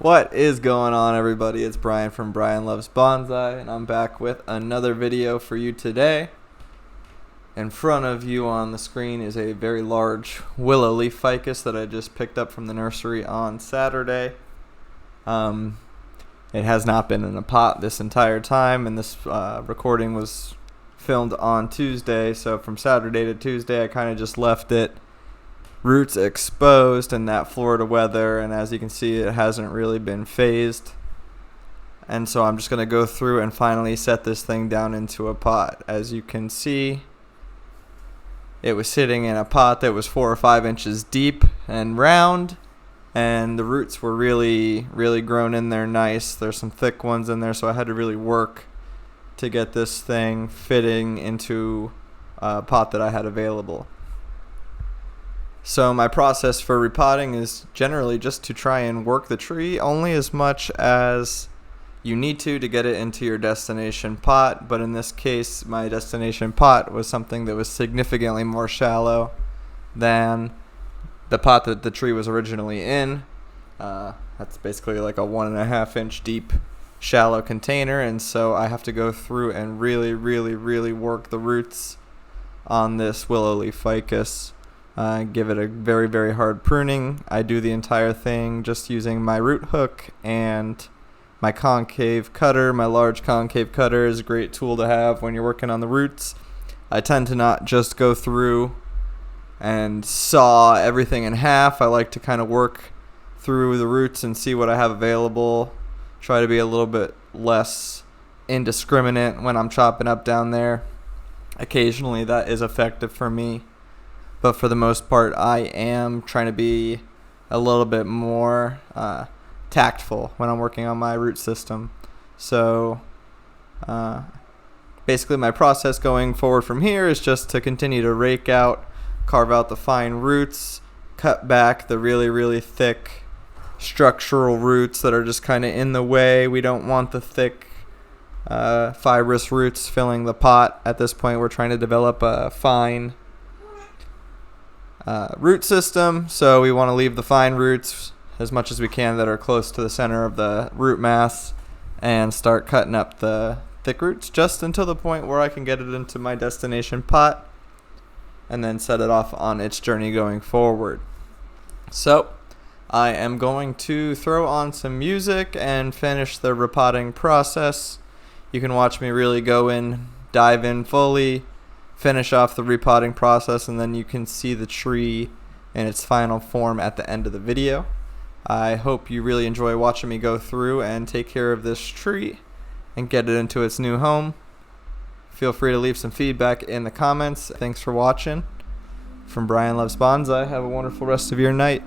What is going on, everybody? It's Brian from Brian Loves Bonsai, and I'm back with another video for you today. In front of you on the screen is a very large Willow Leaf Ficus that I just picked up from the nursery on Saturday. It has not been in a pot this entire time, and this recording was filmed on Tuesday, so from Saturday to Tuesday I kind of just left it roots exposed in that Florida weather, and as you can see, it hasn't really been phased. And so I'm just going to go through and finally set this thing down into a pot. As you can see, it was sitting in a pot that was 4 or 5 inches deep and round, and the roots were really grown in there nice. There's some thick ones in there, so I had to really work to get this thing fitting into a pot that I had available. So my process for repotting is generally just to try and work the tree only as much as you need to get it into your destination pot. But in this case, my destination pot was something that was significantly more shallow than the pot that the tree was originally in. That's basically like a 1.5 inch deep shallow container, and so I have to go through and really work the roots on this Willow Leaf Ficus. Give it a very hard pruning. I do the entire thing just using my root hook and my concave cutter. My large concave cutter is a great tool to have when you're working on the roots. I tend to not just go through and saw everything in half. I like to kind of work through the roots and see what I have available. Try to be a little bit less indiscriminate when I'm chopping up down there. Occasionally that is effective for me, but for the most part I am trying to be a little bit more tactful when I'm working on my root system. So basically my process going forward from here is just to continue to rake out, carve out the fine roots, cut back the really thick structural roots that are just kind of in the way. We don't want the thick fibrous roots filling the pot. At this point we're trying to develop a fine root system, so we want to leave the fine roots as much as we can that are close to the center of the root mass and start cutting up the thick roots just until the point where I can get it into my destination pot and then set it off on its journey going forward. So I am going to throw on some music and finish the repotting process. You can watch me really dive in fully, finish off the repotting process, and then you can see the tree in its final form at the end of the video. I hope you really enjoy watching me go through and take care of this tree and get it into its new home. Feel free to leave some feedback in the comments. Thanks for watching. From Brian Loves Bonsai, have a wonderful rest of your night.